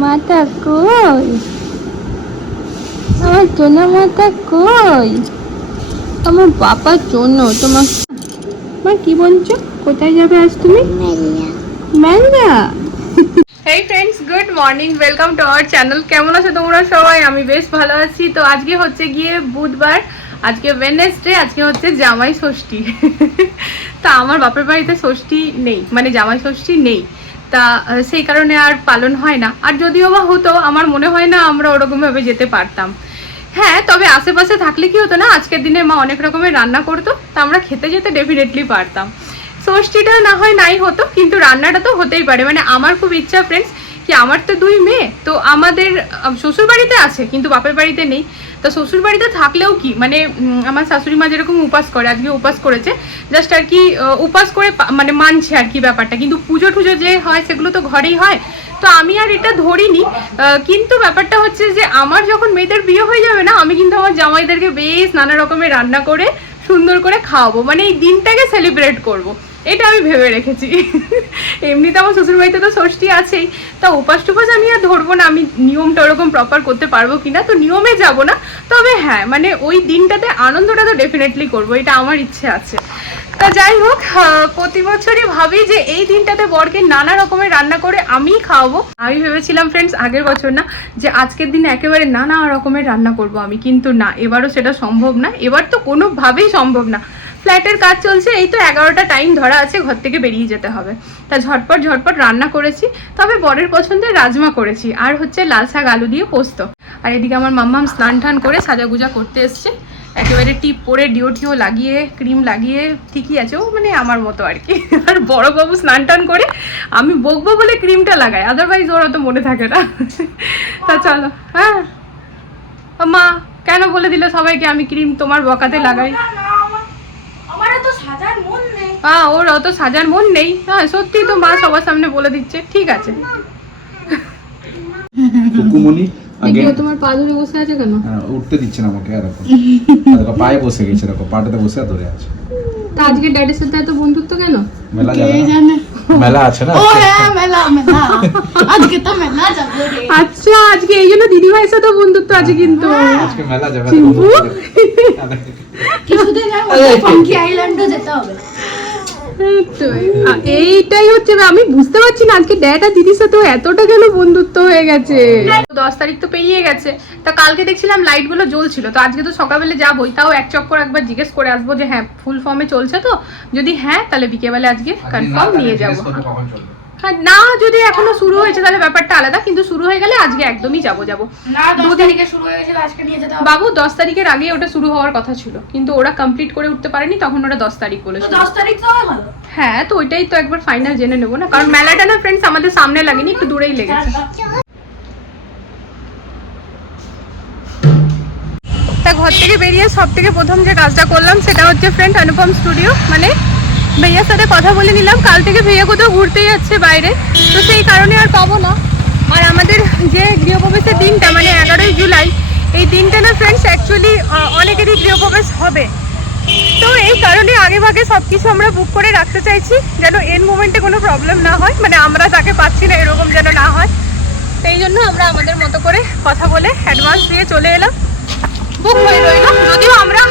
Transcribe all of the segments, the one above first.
মাথা কই? আমার জন্য মাথা কই? আমার বাবার জন্য তোমার মা কি বলছো? কোথায় যাবে আজ তুমি? মেলা hey friends good morning welcome to our channel কেমন আছো তোমরা সবাই? আমি বেশ ভালো আছি। তো আজকে হচ্ছে গিয়ে বুধবার। আজকে ওয়েনেসডে আজকে হচ্ছে জামাই ষষ্ঠী। তা আমার বাপের বাড়িতে ষষ্ঠী নেই। মানে জামাই ষষ্ঠী নেই। তা সেই কারণে আর পালন হয় না। আর যদিও বা হতো, আমার মনে হয় না আমরা ওরকমভাবে যেতে পারতাম। হ্যাঁ তবে আশেপাশে থাকলে কি হতো না, আজকের দিনে মা অনেক রকমের রান্না করতো, তা আমরা খেতে যেতে ডেফিনেটলি পারতাম। ষষ্ঠীটা না হয় নাই হতো, কিন্তু রান্নাটা তো হতেই পারে। মানে আমার খুব ইচ্ছা ফ্রেন্ডস কি আমার তো দুই মেয়ে? তো আমাদের শ্বশুর বাড়িতে আছে, কিন্তু বাপের বাড়িতে নেই। তো শ্বশুর বাড়িতে থাকলেও কি? মানে আমার শাশুড়ি মা যেরকম উপাস করে, আজকে উপাস করেছে জাস্ট আর কি উপাস করে মানে মানছে আর কি ব্যাপারটা। কিন্তু পুজো টুজো যে হয়, সেগুলো তো ঘরেই হয়। তো আমি আর এটা ধরিনি কিন্তু ব্যাপারটা হচ্ছে যে, আমার যখন মেয়েদের বিয়ে হয়ে যাবে না, আমি কিন্তু আমার জামাইদেরকে বেশ নানা রকমের রান্না করে, সুন্দর করে খাওয়াবো। মানে এই দিনটাকে সেলিব্রেট করব। এটা আমি ভেবে রেখেছি। এমনিতে আমার শ্বশুরবাড়িতে তো ষষ্ঠী আছেই। তা উপাস টুপাস আমি আর ধরবো না, আমি নিয়মটা ওরকম প্রপার করতে পারব কিনা তো নিয়মে যাব না। তবে হ্যাঁ মানে ওই দিনটাতে আনন্দটা তো ডেফিনেটলি করব, এটা আমার ইচ্ছে আছে। তা যাই হোক প্রতি বছরই ভাবি যে এই দিনটাতে বরকে নানা রকমের রান্না করে আমিই খাওয়াবো। আমি ভেবেছিলাম ফ্রেন্ডস আগের বছর না, যে আজকের দিনে একেবারে নানা রকমের রান্না করব আমি, কিন্তু না, এবারও সেটা সম্ভব না। এবার তো কোনোভাবেই সম্ভব না। ফ্ল্যাটের কাজ চলছে, এই তো এগারোটা টাইম ধরা আছে, ঘর থেকে বেরিয়ে যেতে হবে। তা ঝটপট ঝটপট রান্না করেছি, তবে বরের পছন্দের রাজমা করেছি, আর হচ্ছে লাল শাক আলু দিয়ে পোস্ত। আর এদিকে আমার মাম্মাম স্নান টান করে সাজাগুজা করতে এসছে। একেবারে টিপ পরে ডিও টিও লাগিয়ে, ক্রিম লাগিয়ে, ঠিকই আছে, ও মানে আমার মতো আর কি। আর বড় বাবু স্নান টান করে আমি বকবো বলে ক্রিমটা লাগাই আদারওয়াইজ ওর অত মনে থাকে না। তা চলো হ্যাঁ। মা, কেন বলে দিলে সবাইকে আমি ক্রিম তোমার বকাতে লাগাই আমার তো সাজার মন নেই হ্যাঁ ওর অত সাজার মন নেই। হ্যাঁ সত্যি তো মা সবার সামনে বলে দিচ্ছে। ঠিক আছে। কুকুমনি আগে তোমার পা ধরে বসে আছে কেন? হ্যাঁ, উঠতে দিচ্ছে না আমাকে আর দেখো পায়ে বসে গেছে দেখো পাটাতে বসে ধরে আছে। তা আজকে ড্যাডির সাথে এত বন্ধুত্ব কেন? মেলা যাবে কে না? জানে? মেলা আছে না? ও হ্যাঁ মেলা মেলা। আজকে তো মেলা যাব রে। আচ্ছা আজকে এই জন্য সাথে বন্ধুত্ব আছে কিন্তু। আজকে মেলা যাবে চিম্পু? কিছুদিন আর ফাঙ্কি আইল্যান্ডও যেতে হবে। এইটাই হচ্ছে আমি বুঝতে পারছি না আজকে ড্যাড আর দিদির সাথে এতটা কেন বন্ধুত্ব হয়ে গেছে। দশ তারিখ তো পেরিয়ে গেছে। তা কালকে দেখছিলাম লাইটগুলো জ্বলছিল তো আজকে তো সকালবেলা যাবোই তাও এক চক্কর একবার জিজ্ঞেস করে আসব যে হ্যাঁ ফুল ফর্মে চলছে তো? যদি হ্যাঁ তাহলে বিকেবেলা আজকে কনফার্ম নিয়ে যাব। না যদি এখনও শুরু হয়েছে তাহলে ব্যাপারটা আলাদা কিন্তু শুরু হয়ে গেলে আজকে একদমই যাব যাব। দশ তারিখে শুরু আজকে নিয়ে যেতে বাবু দশ তারিখের আগে ওটা শুরু হওয়ার কথা ছিল কিন্তু ওরা কমপ্লিট করে উঠতে পারেনি তখন ওরা দশ তারিখ তো বলেছিল দশ তারিখ তো হয় ভালো। হ্যাঁ তো ওইটাই তো একবার ফাইনাল জেনে নেব না কারণ মেলাটা না ফ্রেন্ডস আমাদের সামনে লাগেনি একটু দূরেই লেগেছে। তা ঘর থেকে বেরিয়ে সব থেকে প্রথম যে কাজটা করলাম সেটা হচ্ছে ফ্রেন্ড অনুপম স্টুডিও মানে ভাইয়ার সাথে কথা বলে নিলাম। কাল থেকে ভাইয়া কোথাও ঘুরতেই যাচ্ছে বাইরে। তো সেই কারণে আর পাবো না। আর আমাদের যে গৃহপ্রবেশের দিনটা মানে এগারোই জুলাই, এই দিনটা না ফ্রেন্ডস অ্যাকচুয়ালি অনেকেরই গৃহপ্রবেশ হবে। তো এই কারণে আগে ভাগে সব কিছু আমরা বুক করে রাখতে চাইছি, যেন এন মোমেন্টে কোনো প্রবলেম না হয়। মানে আমরা তাকে পাচ্ছি না, এরকম যেন না হয়। সেই জন্য আমরা আমাদের মতো করে কথা বলে অ্যাডভান্স দিয়ে চলে এলাম। বুক হয়ে রইল। যদিও আমরা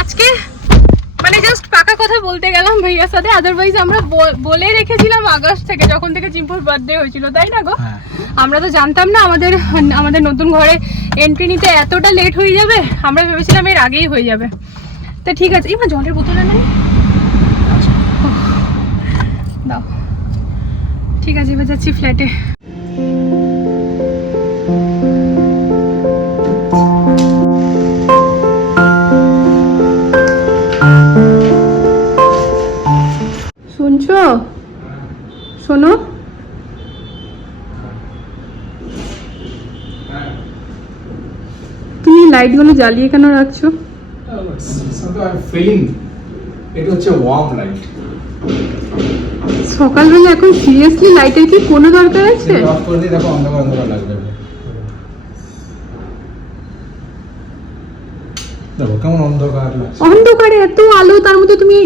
আজকে মানে জাস্ট পাকা কথা বলতে গেলাম ভাইয়ার সাথে। আদারওয়াইজ আমরা বল- রেখেছিলাম আগস্ট থেকে যখন থেকে চিম্পুর বার্থডে হয়েছিল তাই না গো? হ্যাঁ। আমরা তো জানতাম না আমাদের আমাদের নতুন ঘরে এন্ট্রি নিতে এতটা লেট হয়ে যাবে। আমরা ভেবেছিলাম এর আগেই হয়ে যাবে। তা ঠিক আছে। এবার জলের বোতলে নেই দাও। ঠিক আছে এবার যাচ্ছি ফ্ল্যাটে শুনছো শোনো। তুমি লাইটগুলো জ্বালিয়ে কেন রাখছো? এটা হচ্ছে ওয়ার্ম লাইট সকালবেলা এখন সিরিয়াসলি লাইটের কি কোনো দরকার আছে? অফ করে দিয়ে দেখো অন্ধকার অন্ধকার লাগবে দেখো কেমন অন্ধকার লাগছে। অন্ধকারে এত আলো তার মধ্যে তুমি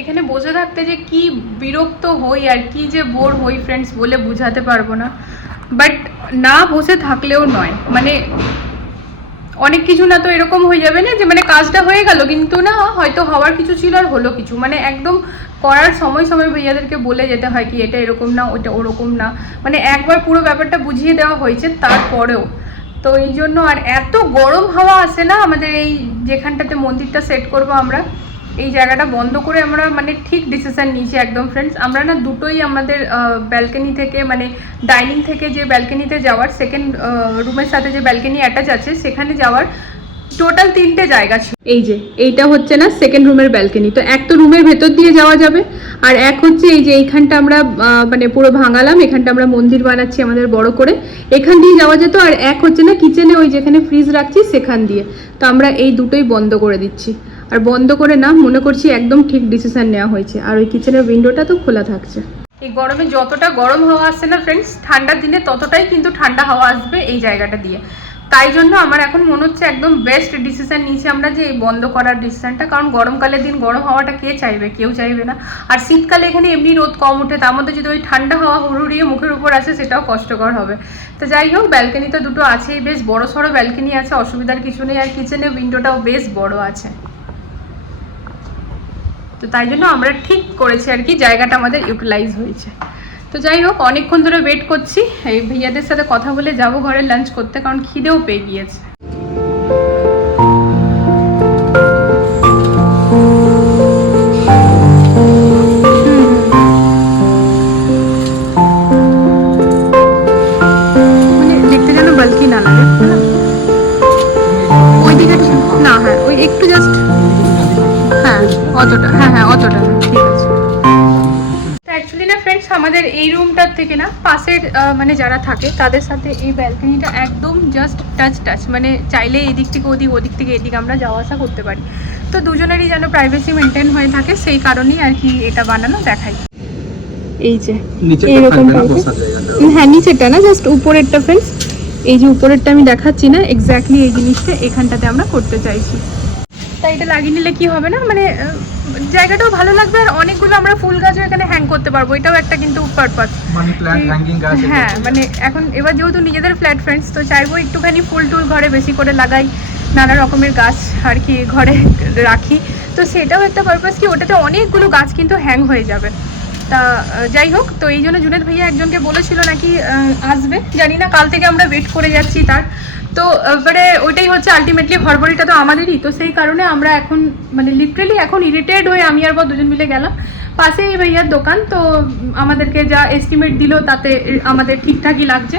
এখানে বসে থাকতে যে কি বিরক্ত হই আর কি যে বোর হই ফ্রেন্ডস বলে বোঝাতে পারব না। বাট না বসে থাকলেও নয়। মানে অনেক কিছু না তো এরকম হয়ে যাবে না যে মানে কাজটা হয়ে গেল কিন্তু না, হয়তো হওয়ার কিছু ছিল আর হলো কিছু। মানে একদম করার সময় সময় ভাইয়াদেরকে বলে যেতে হয় কি এটা এরকম না ওটা ওরকম না। মানে একবার পুরো ব্যাপারটা বুঝিয়ে দেওয়া হয়েছে তারপরেও। তো এই জন্য আর এত গরম হাওয়া আসে না আমাদের এই যেখানটাতে মন্দিরটা সেট করব আমরা। এই জায়গাটা বন্ধ করে আমরা মানে ঠিক ডিসিশন নিয়েছি একদম ফ্রেন্ডস আমরা না দুটোই আমাদের ব্যালকনি থেকে মানে ডাইনিং থেকে যে ব্যালকনিতে যাওয়ার সেকেন্ড রুমের সাথে যে ব্যালকনি অ্যাটাচ আছে, সেখানে যাওয়ার টোটাল তিনটে জায়গা ছিল। এই যে, এইটা হচ্ছে না সেকেন্ড রুমের ব্যালকনি তো এক তো রুমের ভেতর দিয়ে যাওয়া যাবে, আর এক হচ্ছে এই যে এইখানটা আমরা মানে পুরো ভাঙালাম, এখানটা আমরা মন্দির বানাচ্ছি আমাদের বড় করে। এখান দিয়ে যাওয়া যেত, আর এক হচ্ছে না কিচেনে ওই যেখানে ফ্রিজ রাখছি, সেখান দিয়ে। তো আমরা এই দুটোই বন্ধ করে দিচ্ছি। আর বন্ধ করে না, মনে করছি একদম ঠিক ডিসিশন নেওয়া হয়েছে। আর ওই কিচেনের উইন্ডোটা তো খোলা থাকছে। এই গরমে যতটা গরম হাওয়া আসছে না ফ্রেন্ডস ঠান্ডার দিনে ততটাই কিন্তু ঠান্ডা হাওয়া আসবে এই জায়গাটা দিয়ে। তাই জন্য আমার এখন মনে হচ্ছে একদম বেস্ট ডিসিশন নিয়েছি আমরা যে এই বন্ধ করার ডিসিশানটা কারণ গরমকালের দিন গরম হাওয়াটা কে চাইবে, কেউ চাইবে না। আর শীতকালে এখানে এমনি রোদ কম ওঠে, তার মধ্যে যদি ওই ঠান্ডা হাওয়া হুড়ুড়িয়ে মুখের উপর আসে, সেটাও কষ্টকর হবে। তো যাই হোক ব্যালকনি তো দুটো আছেই, বেশ বড় সড়ো ব্যালকনি আছে, অসুবিধার কিছু নেই। আর কিচেনে উইন্ডোটাও বেশ বড় আছে। তো তাই জন্য আমরা ঠিক করেছি আর কি, জায়গাটা আমাদের ইউটিলাইজ হয়েছে। তো যাই হোক, অনেকক্ষণ ধরে ওয়েট করছি। এই ভাইয়াদের সাথে কথা বলে যাব ঘরে লাঞ্চ করতে, কারণ খিদেও পেয়ে গিয়েছে। থেকে না পাশের মানে যারা থাকে তাদের সাথে এই ব্যালকনিটা একদম জাস্ট টাচ টাচ মানে চাইলে এদিক থেকে ওদিক ওদিক থেকে এদিক আমরা যাওয়া আসা করতে পারি। তো দুজনেরই যেন প্রাইভেসি মেনটেন হয়ে থাকে সেই কারণেই আর কি এটা বানানো দেখাই। এই যে জায়গাটা? হ্যাঁ নিচেরটা না জাস্ট উপরেরটা ফ্রেন্ডস এই যে উপরেরটা আমি দেখাচ্ছি না এক্স্যাক্টলি এই জিনিসটা এখানটাতে আমরা করতে চাইছি। তাই এটা লাগিয়ে নিলে কি হবে না? মানে জায়গাটাও ভালো লাগবে আর অনেকগুলো আমরা ফুল গাছও এখানে হ্যাং করতে পারব। এটাও একটা কিন্তু পারপাস মানি প্ল্যান্ট হ্যাঙ্গিং গাছ হ্যাঁ মানে এখন এবার যেহেতু নিজেদের ফ্ল্যাট ফ্রেন্ডস তো চাইব একটুখানি ফুল টুল ঘরে বেশি করে লাগাই নানা রকমের গাছ আর কি ঘরে রাখি। তো সেটাও একটা পারপাস কি ওটাতে অনেকগুলো গাছ কিন্তু হ্যাং হয়ে যাবে। তা যাই হোক তো এই জন্য জুনেদ ভাইয়া একজনকে বলেছিল নাকি আসবে। জানি না কাল থেকে আমরা ওয়েট করে যাচ্ছি তার। তো এবারে ওইটাই হচ্ছে আলটিমেটলি হরবরিটা তো আমাদেরই। তো সেই কারণে আমরা এখন মানে লিটারেলি এখন ইরিটেড হয়ে আমি আর বা দুজন মিলে গেলাম। পাশে এই ভাইয়ার দোকান তো আমাদেরকে যা এস্টিমেট দিল তাতে আমাদের ঠিকঠাকই লাগছে।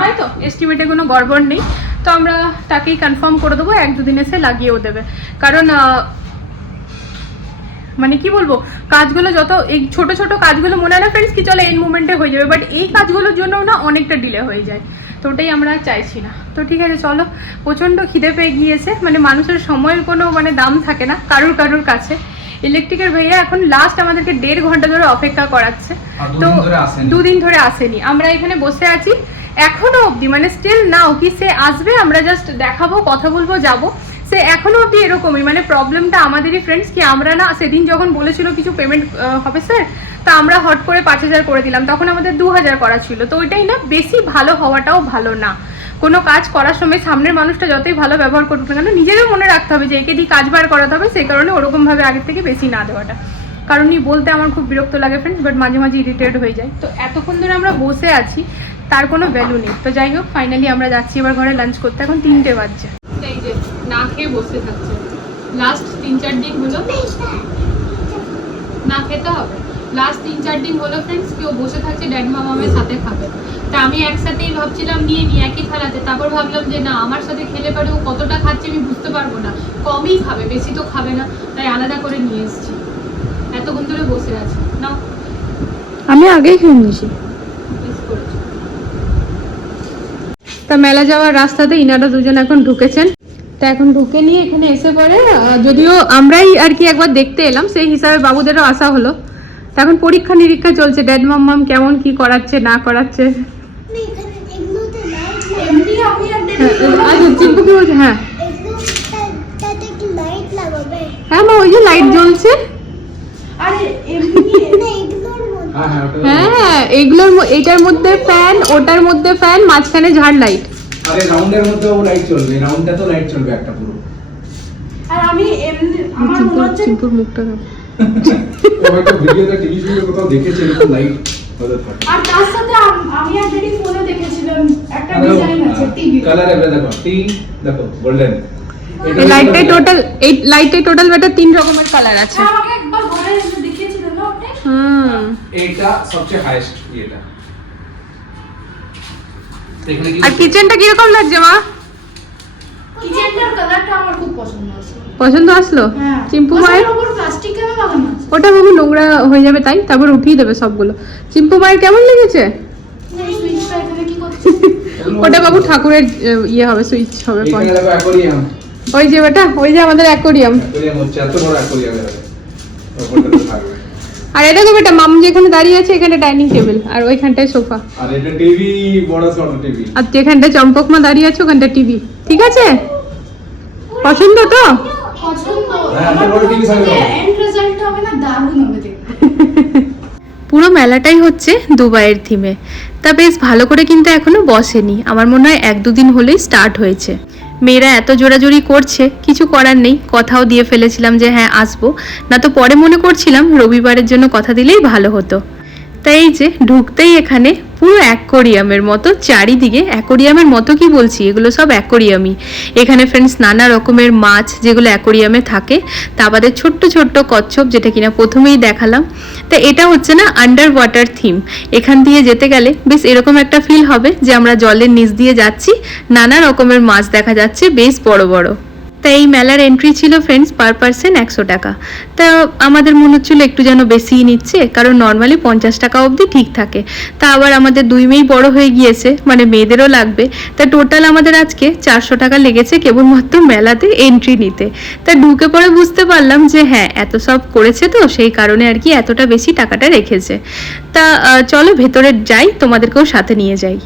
তাই তো? এস্টিমেটে কোনো গড়বড় নেই। তো আমরা তাকেই কনফার্ম করে দেবো এক দুদিন এসে লাগিয়েও দেবে। কারণ মানে কি বলব কাজগুলো যত এই ছোট ছোট কাজগুলো মনে হয় না ফ্রেন্ডস কি চলে এই মুমেন্টে হয়ে যাবে। বাট এই কাজগুলোর জন্য না অনেকটা ডিলে হয়ে যায়। তো ওটাই আমরা চাইছি না। তো ঠিক আছে চলো। প্রচণ্ড খিদে পেয়ে গিয়েছে। মানে মানুষের সময়ের কোনো মানে দাম থাকে না কারুর কারুর কাছে। ইলেকট্রিকের ভাইয়া এখন লাস্ট আমাদেরকে দেড় ঘণ্টা ধরে অপেক্ষা করাচ্ছে। তো দুদিন ধরে আসেনি। আমরা এখানে বসে আছি। এখনও অবধি মানে স্টিল নাও কি সে আসবে আমরা জাস্ট দেখাবো কথা বলব যাব। সে এখনও অবধি এরকমই। মানে প্রবলেমটা আমাদেরই ফ্রেন্ডস কি আমরা না সেদিন যখন বলেছিল কিছু পেমেন্ট হবে স্যার তা আমরা হট করে পাঁচ হাজার করে দিলাম, তখন আমাদের দু হাজার করা ছিল। তো ওইটাই না, বেশি ভালো হওয়াটাও ভালো না। কোনো কাজ করার সময় সামনের মানুষটা যতই ভালো ব্যবহার করুক না কেন, নিজেরও মনে রাখতে হবে যে একে দিয়ে কাজ বার করাতে হবে সেই কারণে ওরকমভাবে আগের থেকে বেশি না দেওয়াটা। কারণ এই বলতে আমার খুব বিরক্ত লাগে ফ্রেন্ডস বাট মাঝে মাঝে ইরিটেট হয়ে যায়। তো এতক্ষণ ধরে আমরা বসে আছি, তার কোনো ভ্যালু নেই। তো যাই হোক ফাইনালি আমরা যাচ্ছি, এবার ঘরে লাঞ্চ করতে। এখন তিনটে বাজছে। না খেয়ে বসে থাকছে। লাস্ট তিন চার দিন হলো না খেতে হবে। লাস্ট তিন চার দিন হলো ফ্রেন্ডস কেউ বসে থাকছে ড্যাড মামামের সাথে খাবে। তা আমি একসাথেই ভাবছিলাম নিয়ে নিই একই থালাতে। তারপর ভাবলাম যে না আমার সাথে খেলে পারে ও কতটা খাচ্ছে আমি বুঝতে পারব না। কমই খাবে বেশি তো খাবে না। তাই আলাদা করে নিয়ে এসেছি। এতক্ষণ ধরে বসে আছে। নাও। আমি আগেই খেয়ে নিয়েছি। তা মেলা যাওয়ার রাস্তাতে ইনারা দুজন এখন ঢুকেছেন। তা এখন ঢুকে নিয়ে এখানে এসে পরে যদিও আমরাই আর কি একবার দেখতে এলাম সেই হিসাবে বাবুদেরও আসা হলো। তা এখন পরীক্ষা নিরীক্ষা চলছে ড্যাড মাম্মাম কেমন কি করাচ্ছে না করাচ্ছে? হ্যাঁ, আচ্ছা চিম্পু কি বলছে? হ্যাঁ। হ্যাঁ মা ওই যে লাইট জ্বলছে। হ্যাঁ হ্যাঁ ওটা হ্যাঁ এগুলোর এটার মধ্যে ফ্যান ওটার মধ্যে ফ্যান মাঝখানে ঝাড় লাইট আরে রাউন্ডের মধ্যেও লাইট চলবে রাউন্ডটা তো লাইট চলবে একটা পুরো। আর আমি এমনি আমার মনে হচ্ছে চিম্পুর মুখটা। ও হয়তো ভিডিওতে টিভি ভিডিও কোথাও দেখেছে এরকম লাইট আর তার সাথে আম- আমি অলরেডি ফোনে দেখেছিলাম একটা ডিজাইন আছে টিভি কালার এবার দেখো টি দেখো গোল্ডেন এই লাইটটাই টোটাল এই লাইটটাই টোটাল বেটা তিন রকমের কালার আছে। হ্যাঁ, আমাকে একবার ঘরে এসে দেখিয়েছিল না ওটা হুম। এইটা সবচেয়ে হাইয়েস্ট কি আর কিচেনটা কীরকম লাগছে মা? কিচেনটার কালারটা আমার খুব পছন্দ আছে পছন্দ আসলো? হ্যাঁ। চিম্পু মায়ের? উপর প্লাস্টিক কেন লাগানো ওটা বাবু নোংরা হয়ে যাবে তাই তারপর উঠিয়ে দেবে সবগুলো। চিম্পু মায়ের কেমন লেগেছে? এই সুইচটা এখানে কি করছে? ওটা বাবু ঠাকুরের ইয়ে হবে সুইচ হবে ওই যে বেটা ওই যে আমাদের অ্যাকোরিয়াম অ্যাকোরিয়াম হচ্ছে এত বড় অ্যাকোরিয়াম আর এটা তো বেটা মাম যেখানে দাঁড়িয়ে আছে এখানে ডাইনিং টেবিল আর ওইখানটায় সোফা। আর এটা টিভি বড় সড় টিভি। আর যেখানটায় চম্পক মা দাঁড়িয়ে আছে ওখানটা টিভি। ঠিক আছে? পছন্দ তো? পছন্দ। হ্যাঁ, এন্ড রেজাল্টটা হবে। না দারুণ হবে পুরো মেলাটাই হচ্ছে দুবাইয়ের থিমে তা বেশ ভালো করে কিন্তু এখনও বসেনি। আমার মনে হয় এক দুদিন হলেই স্টার্ট হয়েছে। মেয়েরা এত জোরাজোরি করছে, কিছু করার নেই। কথাও দিয়ে ফেলেছিলাম যে হ্যাঁ আসব। না তো পরে মনে করছিলাম রবিবারের জন্য কথা দিলেই ভালো হতো। তাই এই যে ঢুকতেই এখানে পুরো অ্যাকোরিয়ামের মতো, চারিদিকে, অ্যাকোরিয়ামের মতো কি বলছি? এগুলো সব অ্যাকোরিয়ামই। এখানে ফ্রেন্ডস নানা রকমের মাছ যেগুলো অ্যাকোরিয়ামে থাকে, তা বাদে ছোট্ট ছোট্ট কচ্ছপ যেটা কিনা প্রথমেই দেখালাম। তা এটা হচ্ছে না আন্ডার ওয়াটার থিম এখান দিয়ে যেতে গেলে বেশ এরকম একটা ফিল হবে যে আমরা জলের নিচ দিয়ে যাচ্ছি, নানা রকমের মাছ দেখা যাচ্ছে বেশ বড় বড়। তা এই মেলার এন্ট্রি ছিল ফ্রেন্ডস পার পার্সন একশো টাকা। তা আমাদের মনে হচ্ছিল একটু যেন বেশিই নিচ্ছে, কারণ নর্মালি পঞ্চাশ টাকা অবধি ঠিক থাকে। তা আবার আমাদের দুই মেয়েই বড় হয়ে গিয়েছে মানে মেয়েদেরও লাগবে। তা টোটাল আমাদের আজকে চারশো টাকা লেগেছে কেবলমাত্র মেলাতে এন্ট্রি নিতে। তা ঢুকে পরে বুঝতে পারলাম যে হ্যাঁ এত সব করেছে তো, সেই কারণে আর কি এতটা বেশি টাকাটা রেখেছে। তা চলো ভেতরে যাই, তোমাদেরকেও সাথে নিয়ে যাই।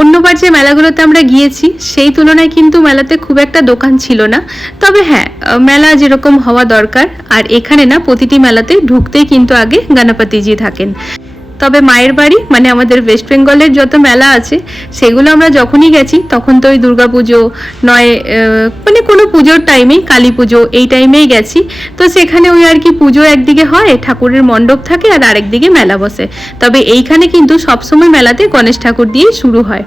অন্যবার যে মেলাগুলোতে আমরা গিয়েছি, সেই তুলনায় কিন্তু মেলাতে খুব একটা দোকান ছিল না। তবে হ্যাঁ মেলা যেরকম হওয়া দরকার, আর এখানে না, প্রতিটি মেলাতে ঢুকতেই কিন্তু আগে গণপতিজি থাকেন। তবে মায়ের বাড়ি মানে আমাদের ওয়েস্ট বেঙ্গলের যত মেলা আছে, সেগুলো আমরা যখনই গেছি, তখন তো ওই দুর্গা পুজো নয় মানে কোনো পুজোর টাইমেই কালী পুজো এই টাইমেই গেছি। তো সেখানে ওই আর কি পুজো একদিকে হয়, ঠাকুরের মণ্ডপ থাকে আর আরেকদিকে মেলা বসে। তবে এইখানে কিন্তু সবসময় মেলাতে গণেশ ঠাকুর দিয়েই শুরু হয়।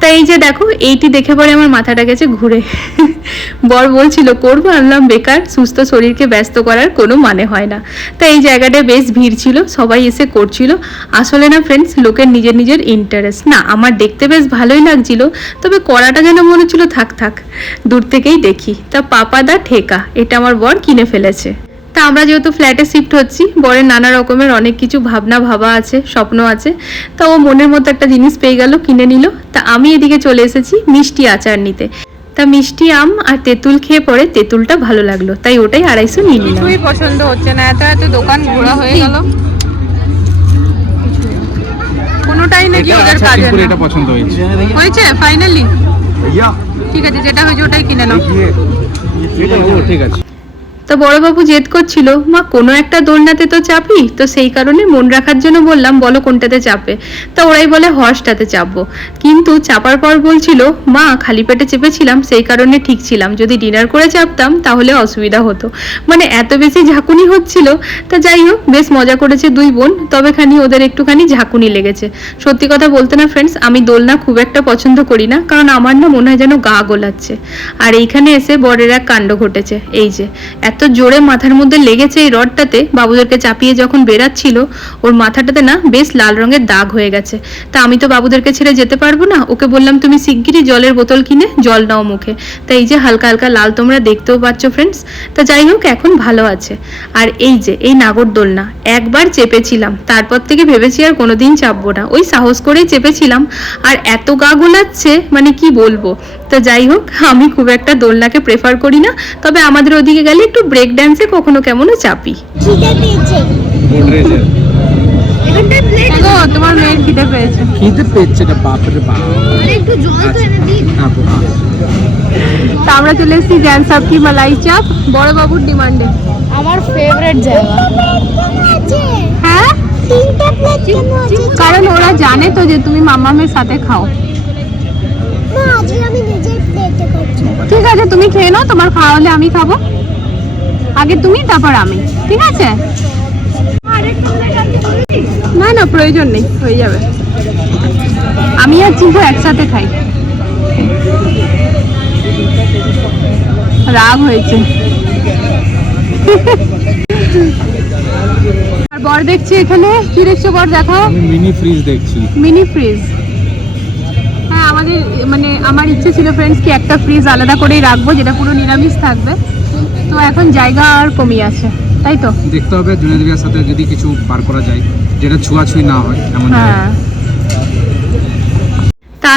তাই এই যে দেখো, এইটি দেখে পরে আমার মাথাটা গেছে ঘুরে। বর বলছিল, করব? আনলাম বেকার, সুস্থ শরীরকে ব্যস্ত করার কোনো মানে হয় না। তাই এই জায়গাটায় বেশ ভিড় ছিল, সবাই এসে করছিল। আসলে না ফ্রেন্ডস লোকের নিজের নিজের ইন্টারেস্ট না, আমার দেখতে বেশ ভালোই লাগছিল, তবে করাটা যেন মনে হচ্ছিল, থাক থাক, দূর থেকেই দেখি। তা পাপাদা ঠেকা, এটা আমার বর কিনে ফেলেছে। তা আমরা যেহেতু ফ্ল্যাটে শিফট হচ্ছি বরের নানা রকমের অনেক কিছু ভাবনা ভাবা আছে স্বপ্ন আছে তা ও মনের মতো একটা জিনিস পেয়ে গেল কিনে নিল। তা আমি এদিকে চলে এসেছি মিষ্টি আচার নিতে। তা মিষ্টি আম আর তেঁতুল খেয়ে পরে তেঁতুলটা ভালো লাগল তাই ওটাই আড়াইশো নিয়ে নিলাম। কিছুই পছন্দ হচ্ছে না এত এত দোকান ঘোরা হয়ে গেল। কোনোটাই নাকি ওদের কাজে না। এটা পছন্দ হয়েছে। হয়েছে ফাইনালি ঠিক আছে যেটা হয়েছে ওটাই কিনে নাও। ঠিক আছে। তো বড়বাবু জেদ করছিল, মা, কোনো একটা দোলনাতে তো চাপি? তো সেই কারণে মন রাখার জন্য বললাম, বলো কোনটাতে চাপে? তা ওরাই বলে, হর্সটাতে চাপবো। কিন্তু চাপার পর বলছিল, মা, খালি পেটে চেপেছিলাম, সেই কারণে ঠিক ছিলাম। যদি ডিনার করে চাপতাম, তাহলে অসুবিধা হতো। মানে এত বেশি ঝাঁকুনি হচ্ছিল। তা যাই হোক, বেশ মজা করেছে দুই বোন তবে খানি ওদের একটুখানি ঝাঁকুনি লেগেছে। সত্যি কথা বলতে না ফ্রেন্ডস আমি দোলনা খুব একটা পছন্দ করি না, কারণ আমার না মনে হয় যেন গা গোলাচ্ছে। আর এইখানে এসে বরের এক কাণ্ড ঘটেছে, এই যে, এত জোরে মাথার মধ্যে লেগেছে এই রডটাতে, বাবুদেরকে চাপিয়ে যখন বেরাচ্ছিল ওর মাথাটাতে না বেশ লাল রঙের দাগ হয়ে গেছে। তা আমি তো বাবুদেরকে ছেড়ে যেতে পারব না, ওকে বললাম, তুমি শিগগিরই জলের বোতল কিনে জল নাও মুখে। তা এই যে হালকা হালকা লাল তোমরা দেখতেও পাচ্ছ ফ্রেন্ডস তা যাই হোক, এখন ভালো আছে। আর এই যে, এই নাগরদোল না একবার চেপেছিলাম, তারপর থেকে ভেবেছি আর কোনোদিন চাপবো না। ওই সাহস করেই চেপেছিলাম, আর এত গা গোলাচ্ছে মানে কি বলব? তো যাই হোক, আমি খুব একটা দোলনাকে প্রেফার করি না, তবে আমাদের ওদিকে গেলে একটু ব্রেক ড্যান্সে কখনো কেমনও চাপি? তোমার মেয়ের খিদে পেয়েছে। খিদে পেয়েছে এটা বাপরে বাপ। একটু জল তো এনে দিই। তা আমরা চলে এসেছি জ্যান সাব কি মালাই চাপ বড় বাবুর ডিমান্ডে। আমার ফেভারিট জায়গা। হ্যাঁ? কারণ ওরা জানে তো যে তুমি মামামের সাথে খাও। ঠিক আছে তুমি খেয়ে নাও তোমার খাওয়া হলে আমি খাব। আগে তুমি তারপর আমি। ঠিক আছে? না না প্রয়োজন নেই হয়ে যাবে। আমি আর চিন্টু একসাথে খাই। রাগ হয়েছে। আর বর দেখছি এখানে? কি দেখছ বর দেখো? মিনি ফ্রিজ দেখছি। Mini fridge. হ্যাঁ আমাদের মানে আমার ইচ্ছে ছিল ফ্রেন্ডস কি একটা ফ্রিজ আলাদা করেই রাখব যেটা পুরো নিরামিষ থাকবে। তো এখন জায়গা আর কমই আছে তাই তো? দেখতে হবে জুনিয়র সাথে যদি কিছু পার করা যায় যেটা ছুঁয়াছুঁই না হয় এমন হ্যাঁ।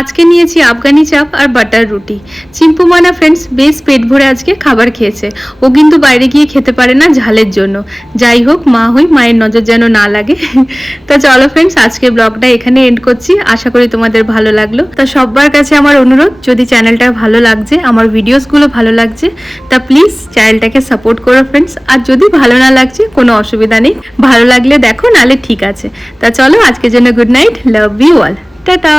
আজকে নিয়েছি আফগানি চাপ আর বাটার রুটি। চিম্পু মানা ফ্রেন্ডস বেশ পেট ভরে আজকে খাবার খেয়েছে। ও কিন্তু বাইরে গিয়ে খেতে পারে না ঝালের জন্য। যাই হোক, মা হই, মায়ের নজর যেন না লাগে। তা চলো ফ্রেন্ডস আজকে ব্লগটা এখানে এন্ড করছি। আশা করি তোমাদের ভালো লাগল। তা সবার কাছে আমার অনুরোধ, যদি চ্যানেলটা ভালো লাগছে, আমার ভিডিওসগুলো ভালো লাগছে, তা প্লিজ চ্যানেলটাকে সাপোর্ট করো ফ্রেন্ডস আর যদি ভালো না লাগছে, কোনো অসুবিধা নেই। ভালো লাগলে দেখো, নালে ঠিক আছে। তা চলো, আজকের জন্য good night love you all tata!